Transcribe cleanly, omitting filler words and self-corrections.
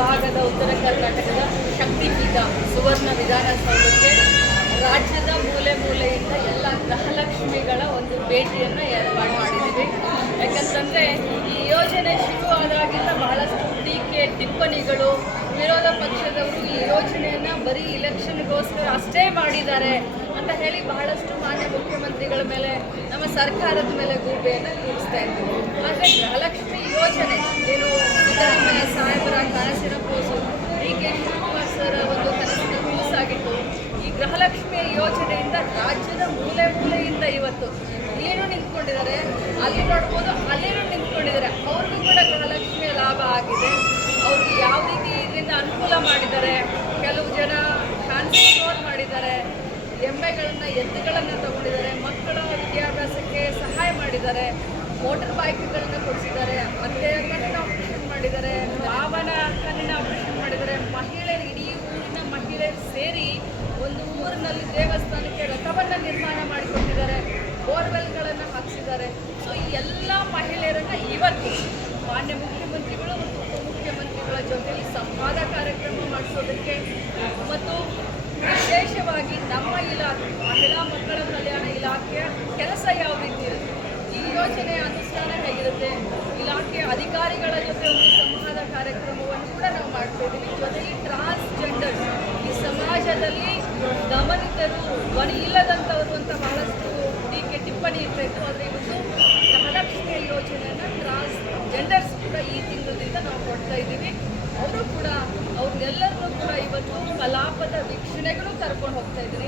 ಭಾಗದ ಉತ್ತರ ಕರ್ನಾಟಕದ ಶಕ್ತಿಪೀಠ ಸುವರ್ಣ ವಿಧಾನಸೌಧಕ್ಕೆ ರಾಜ್ಯದ ಮೂಲೆ ಮೂಲೆಯಿಂದ ಎಲ್ಲ ಗೃಹಲಕ್ಷ್ಮಿಗಳ ಒಂದು ಭೇಟಿಯನ್ನು ಏರ್ಪಾಡು ಮಾಡಿದ್ದೀವಿ. ಯಾಕಂತಂದರೆ ಈ ಯೋಜನೆ ಶುರುವಾದಾಗಿಂದ ಬಹಳಷ್ಟು ಟೀಕೆ ಟಿಪ್ಪಣಿಗಳು, ವಿರೋಧ ಪಕ್ಷದವರು ಈ ಯೋಜನೆಯನ್ನು ಬರೀ ಇಲೆಕ್ಷನ್ಗೋಸ್ಕರ ಅಷ್ಟೇ ಮಾಡಿದ್ದಾರೆ ಅಂತ ಹೇಳಿ ಬಹಳಷ್ಟು ಮಾನ್ಯ ಮುಖ್ಯಮಂತ್ರಿಗಳ ಮೇಲೆ, ನಮ್ಮ ಸರ್ಕಾರದ ಮೇಲೆ ಗೂಬೆಯನ್ನು ಕೂರಿಸ್ತಾ ಇದ್ದೀವಿ. ಆದರೆ ಗೃಹಲಕ್ಷ್ಮಿ ಯೋಜನೆ ಏನು ಸಿದ್ದರಾಮಯ್ಯ ಸಾಹೇಬರ ಕನಸಿನ ಕೂಸು, ಡಿ.ಕೆ. ಶಿವಕುಮಾರ್ ಸರ್ ಒಂದು ಕನಸಿನ ಕೂಸಾಗಿತ್ತು. ಈ ಗೃಹಲಕ್ಷ್ಮಿ ಯೋಜನೆಯಿಂದ ರಾಜ್ಯದ ಮೂಲೆ ಮೂಲೆಯಿಂದ ಇವತ್ತು ಇಲ್ಲೇನೂ ನಿಂತ್ಕೊಂಡಿದ್ದಾರೆ, ಅಲ್ಲಿ ನೋಡ್ಬೋದು, ಅಲ್ಲೇನೂ ನಿಂತ್ಕೊಂಡಿದ್ದಾರೆ. ಅವ್ರಿಗೂ ಕೂಡ ಗೃಹಲಕ್ಷ್ಮಿಯ ಲಾಭ ಆಗಿದೆ. ಅವ್ರಿಗೆ ಯಾವ ರೀತಿ ಇದರಿಂದ ಅನುಕೂಲ ಮಾಡಿದ್ದಾರೆ, ಕೆಲವು ಜನ ಫ್ಯಾನ್ಸಿ ಸ್ಟೋರ್ ಮಾಡಿದ್ದಾರೆ, ಎಮ್ಮೆಗಳನ್ನು ಎತ್ತುಗಳನ್ನು ತಗೊಂಡಿದ್ದಾರೆ, ಮಕ್ಕಳ ವಿದ್ಯಾಭ್ಯಾಸಕ್ಕೆ ಸಹಾಯ ಮಾಡಿದ್ದಾರೆ, ಮೋಟರ್ ಬೈಕ್ಗಳನ್ನು ಕೊಡಿಸಿದ್ದಾರೆ, ಮತ್ತೆ ಕಣ್ಣಿನ ಆಪರೇಷನ್ ಮಾಡಿದ್ದಾರೆ, ಮಾವನ ಕಣ್ಣಿನ ಆಪರೇಷನ್ ಮಾಡಿದ್ದಾರೆ. ಮಹಿಳೆಯರು, ಇಡೀ ಊರಿನ ಮಹಿಳೆಯರು ಸೇರಿ ಒಂದು ಊರಿನಲ್ಲಿ ದೇವಸ್ಥಾನಕ್ಕೆ ರಥವನ್ನು ನಿರ್ಮಾಣ ಮಾಡಿಕೊಟ್ಟಿದ್ದಾರೆ, ಬೋರ್ವೆಲ್ಗಳನ್ನು ಹಾಕಿಸಿದ್ದಾರೆ. ಸೊ ಈ ಎಲ್ಲ ಮಹಿಳೆಯರನ್ನು ಇವತ್ತು ಮಾನ್ಯ ಮುಖ್ಯಮಂತ್ರಿಗಳು ಮತ್ತು ಉಪಮುಖ್ಯಮಂತ್ರಿಗಳ ಜೊತೆಯಲ್ಲಿ ಸಂವಾದ ಕಾರ್ಯಕ್ರಮ ಮಾಡಿಸೋದಕ್ಕೆ ಮತ್ತು ವಿಶೇಷವಾಗಿ ನಮ್ಮ ಇಲಾಖೆ ಮಹಿಳಾ ಮಕ್ಕಳ ಕಲ್ಯಾಣ ಇಲಾಖೆಯ ಕೆಲಸ ಯಾವ ರೀತಿ ಇರುತ್ತೆ, ಈ ಯೋಜನೆಯ ಅನುಷ್ಠಾನ ಹೇಗಿರುತ್ತೆ, ಇಲಾಖೆಯ ಅಧಿಕಾರಿಗಳ ಜೊತೆ ಒಂದು ಸಂವಾದ ಕಾರ್ಯಕ್ರಮವನ್ನು ಕೂಡ ನಾವು ಮಾಡ್ತಾ ಇದ್ದೀವಿ. ಜೊತೆಗೆ ಟ್ರಾನ್ಸ್ಜೆಂಡರ್ಸ್, ಈ ಸಮಾಜದಲ್ಲಿ ದಮನಿತರು, ಧ್ವನಿ ಇಲ್ಲದಂಥವರು ಅಂತ ಬಹಳಷ್ಟು ಟೀಕೆ ಟಿಪ್ಪಣಿ ಇರಬೇಕು. ಆದರೆ ಇವತ್ತು ಗೃಹಲಕ್ಷ್ಮಿಯ ಯೋಜನೆಯನ್ನು ಟ್ರಾನ್ಸ್ಜೆಂಡರ್ಸ್ ಕೂಡ ಈ ತಿಂಗಳಿಂದ ನಾವು ಕೊಡ್ತಾ ಇದ್ದೀವಿ. ಅವರು ಕೂಡ ಅವ್ರನ್ನೆಲ್ಲರನ್ನೂ ಕೂಡ ಇವತ್ತು ಕಲಾಪದ ವೀಕ್ಷಣೆಗಳು ಕರ್ಕೊಂಡು ಹೋಗ್ತಾ ಇದ್ದೀನಿ.